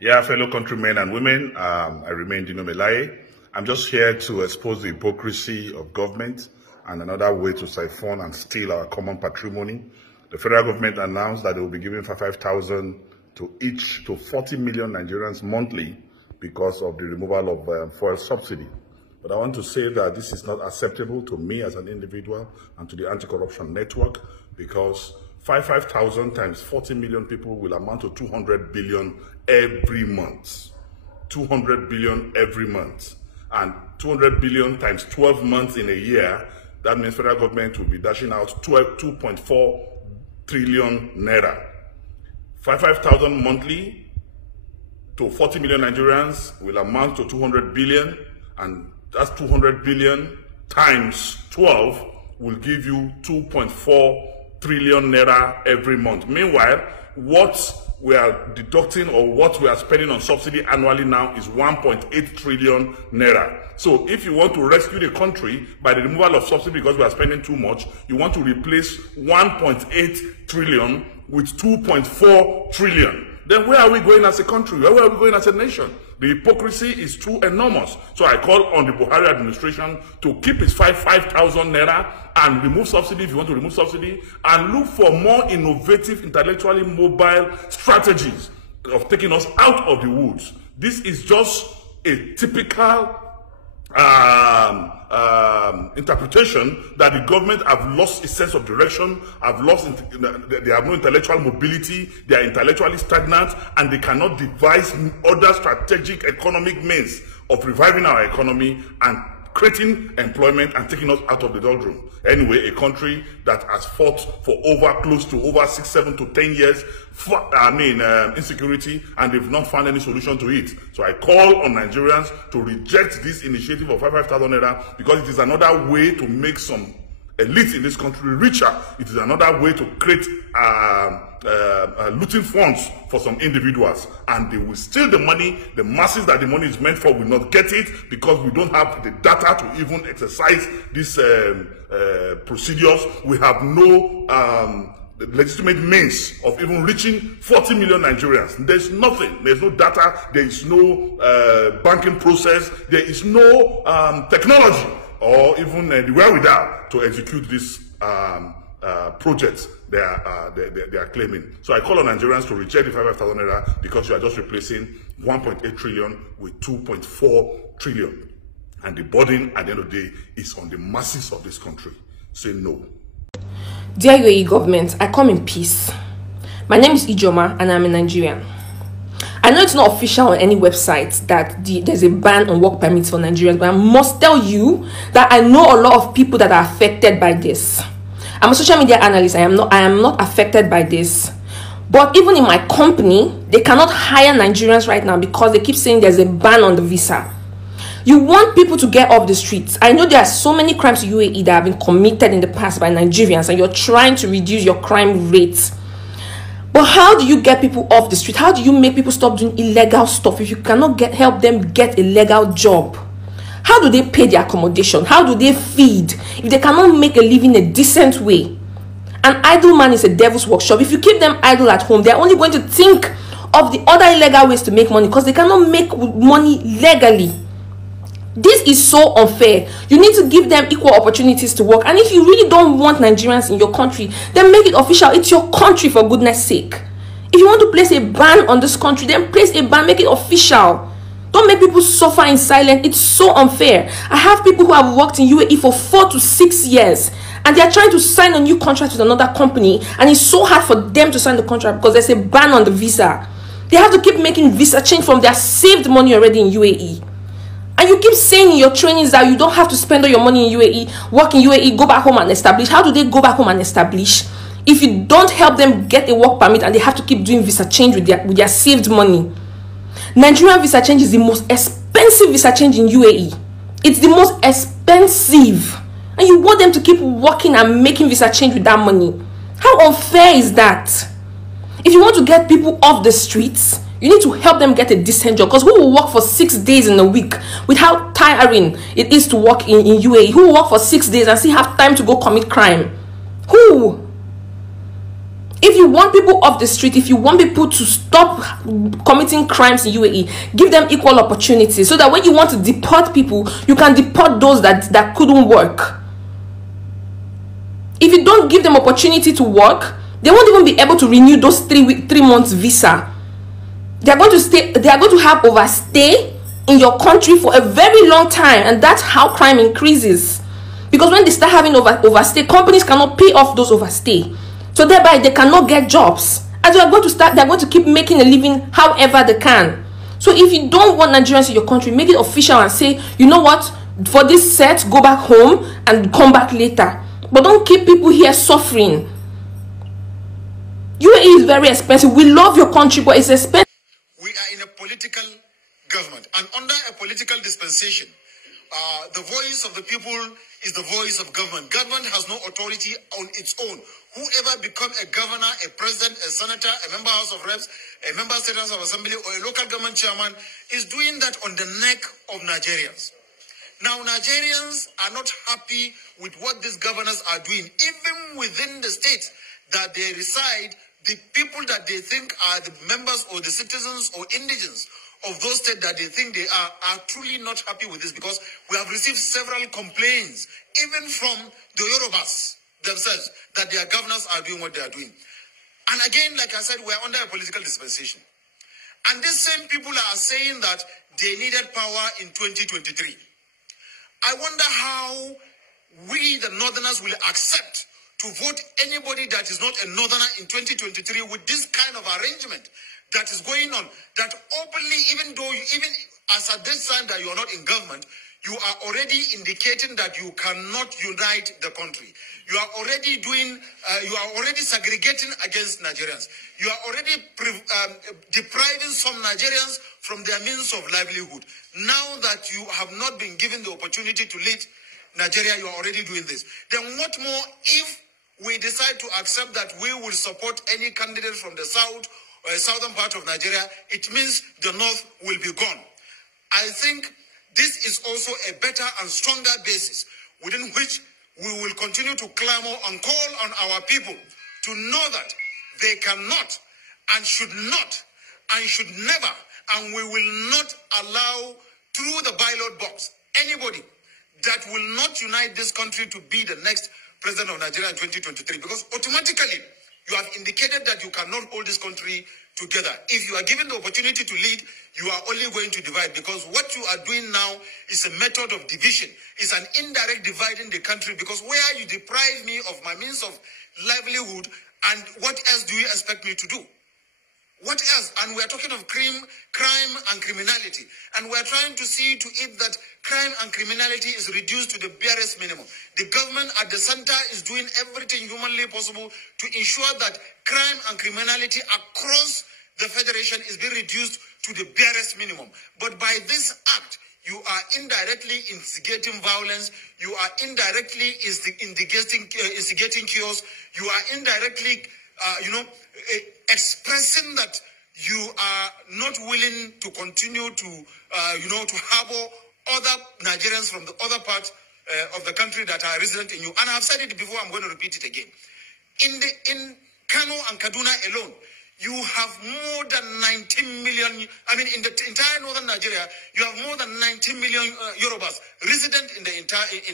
Yeah, fellow countrymen and women, I remain Din Melaye. I'm just here to expose the hypocrisy of government and another way to siphon and steal our common patrimony. The federal government announced that they will be giving 5,000 to 40 million Nigerians monthly because of the removal of fuel subsidy. But I want to say that this is not acceptable to me as an individual and to the anti-corruption network, because 5,000 times 40 million people will amount to 200 billion every month. 200 billion every month. And 200 billion times 12 months in a year, that means federal government will be dashing out 2.4 trillion naira. 5,000 monthly to 40 million Nigerians will amount to 200 billion, and that's 200 billion times 12 will give you 2.4 trillion naira every month. Meanwhile, what we are deducting or what we are spending on subsidy annually now is 1.8 trillion naira. So if you want to rescue the country by the removal of subsidy because we are spending too much, you want to replace 1.8 trillion with 2.4 trillion. Then where are we going as a country? Where are we going as a nation? The hypocrisy is too enormous. So I call on the Buhari administration to keep its 5,000 naira and remove subsidy if you want to remove subsidy, and look for more innovative, intellectually mobile strategies of taking us out of the woods. This is just a typical interpretation that the government have lost a sense of direction, they have no intellectual mobility, they are intellectually stagnant, and they cannot devise other strategic economic means of reviving our economy and creating employment and taking us out of the doldrum. Anyway, a country that has fought for close to over 6, 7 to 10 years insecurity, and they've not found any solution to it. So I call on Nigerians to reject this initiative of 5,000 naira, because it is another way to make some elite in this country richer. It is another way to create looting funds for some individuals, and they will steal the money. The masses that the money is meant for will not get it, because we don't have the data to even exercise these procedures. We have no legitimate means of even reaching 40 million Nigerians. There's nothing. There's no data. There is no banking process. There is no technology or even the wherewithal to execute this projects they are claiming. So I call on Nigerians to reject the 5,000 naira, because you are just replacing 1.8 trillion with 2.4 trillion. And the burden at the end of the day is on the masses of this country. Say no. Dear UAE government, I come in peace. My name is Ijoma and I'm a Nigerian. I know it's not official on any website that there's a ban on work permits for Nigerians, but I must tell you that I know a lot of people that are affected by this. I'm a social media analyst. I am not affected by this. But even in my company, they cannot hire Nigerians right now because they keep saying there's a ban on the visa. You want people to get off the streets. I know there are so many crimes in UAE that have been committed in the past by Nigerians, and you're trying to reduce your crime rates. But how do you get people off the street? How do you make people stop doing illegal stuff if you cannot help them get a legal job? How do they pay their accommodation? How do they feed if they cannot make a living a decent way? An idle man is a devil's workshop. If you keep them idle at home, they're only going to think of the other illegal ways to make money, because they cannot make money legally. This is so unfair. You need to give them equal opportunities to work. And if you really don't want Nigerians in your country, then make it official. It's your country, for goodness sake. If you want to place a ban on this country, then place a ban, make it official. Don't make people suffer in silence. It's so unfair. I have people who have worked in UAE for 4 to 6 years, and they are trying to sign a new contract with another company, and it's so hard for them to sign the contract because there's a ban on the visa. They have to keep making visa change from their saved money already in UAE. And you keep saying in your trainings that you don't have to spend all your money in UAE, work in UAE, go back home and establish. How do they go back home and establish if you don't help them get a work permit and they have to keep doing visa change with their saved money? Nigerian visa change is the most expensive visa change in UAE. It's the most expensive. And you want them to keep working and making visa change with that money. How unfair is that? If you want to get people off the streets, you need to help them get a decent job. Because who will work for 6 days in a week with how tiring it is to work in UAE? Who will work for 6 days and still have time to go commit crime? Who? If you want people off the street, if you want people to stop committing crimes in UAE, give them equal opportunity so that when you want to deport people, you can deport those that couldn't work. If you don't give them opportunity to work, they won't even be able to renew those 3 months visa. They are going to have overstay in your country for a very long time, and that's how crime increases. Because when they start having overstay, companies cannot pay off those overstay. So thereby they cannot get jobs. And they're going to keep making a living however they can. So if you don't want Nigerians in your country, make it official and say, you know what, for this set, go back home and come back later. But don't keep people here suffering. UAE is very expensive. We love your country, but it's expensive. We are in a political government, and under a political dispensation, the voice of the people is the voice of government. Government has no authority on its own. Whoever becomes a governor, a president, a senator, a member House of Reps, a member State House of Assembly, or a local government chairman is doing that on the neck of Nigerians. Now, Nigerians are not happy with what these governors are doing. Even within the states that they reside, the people that they think are the members or the citizens or indigents of those states that they think they are truly not happy with this, because we have received several complaints, even from the Yorubas themselves, that their governors are doing what they are doing. And again, like I said, we are under a political dispensation. And these same people are saying that they needed power in 2023. I wonder how we, the Northerners, will accept to vote anybody that is not a Northerner in 2023 with this kind of arrangement that is going on, that openly, even as at this time that you are not in government, you are already indicating that you cannot unite the country. You are already segregating against Nigerians. You are already depriving some Nigerians from their means of livelihood. Now that you have not been given the opportunity to lead Nigeria, you are already doing this. Then what more if we decide to accept that we will support any candidate from the south or southern part of Nigeria? It means the north will be gone. I think this is also a better and stronger basis within which we will continue to clamor and call on our people to know that they cannot and should not and should never, and we will not allow through the ballot box anybody that will not unite this country to be the next president of Nigeria in 2023, because automatically you have indicated that you cannot hold this country together. If you are given the opportunity to lead, you are only going to divide, because what you are doing now is a method of division. It's an indirect dividing the country, because where you deprive me of my means of livelihood, and what else do you expect me to do? What else? And we are talking of crime and criminality. And we are trying to see to it that crime and criminality is reduced to the barest minimum. The government at the center is doing everything humanly possible to ensure that crime and criminality across the federation is being reduced to the barest minimum. But by this act, you are indirectly instigating violence. You are indirectly instigating chaos. You are indirectly, expressing that you are not willing to continue to, to harbor other Nigerians from the other part of the country that are resident in you. And I've said it before, I'm going to repeat it again. In Kano and Kaduna alone, you have more than 19 million, in the entire northern Nigeria, you have more than 19 million Yorubas resident in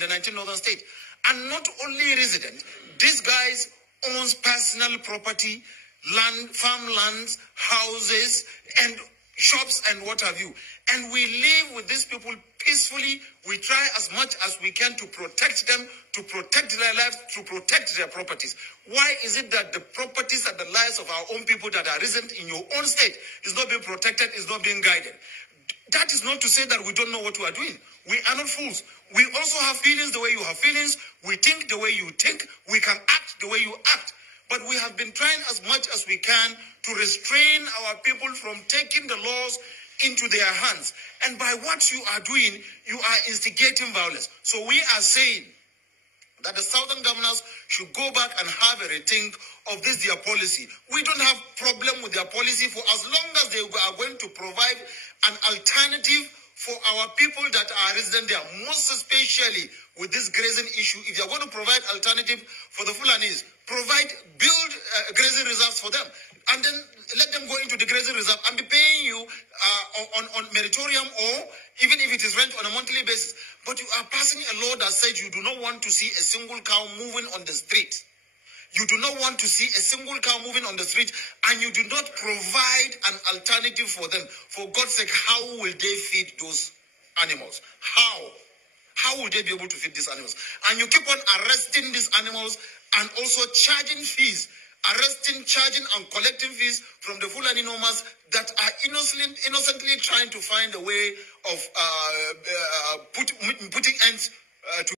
the 19 northern states. And not only resident, these guys owns personal property, land, farmlands, houses, and shops, and what have you. And we live with these people peacefully. We try as much as we can to protect them, to protect their lives, to protect their properties. Why is it that the properties and the lives of our own people that are resident in your own state is not being protected, is not being guided? That is not to say that we don't know what we are doing. We are not fools. We also have feelings the way you have feelings. We think the way you think. We can act the way you act. But we have been trying as much as we can to restrain our people from taking the laws into their hands. And by what you are doing, you are instigating violence. So we are saying that the southern governors should go back and have a rethink of this their policy. We don't have problem with their policy for as long as they are going to provide an alternative for our people that are resident there, most especially with this grazing issue. If you are going to provide alternative for the Fulanis, build grazing reserves for them, and then let them go into the grazing reserve and be paying you on meritorium, or even if it is rent on a monthly basis. But you are passing a law that said you do not want to see a single cow moving on the street. You do not want to see a single cow moving on the street, and you do not provide an alternative for them. For God's sake, how will they feed those animals? How will they be able to feed these animals? And you keep on arresting these animals and also charging fees, charging and collecting fees from the Fulani nomads that are innocently trying to find a way of putting ends to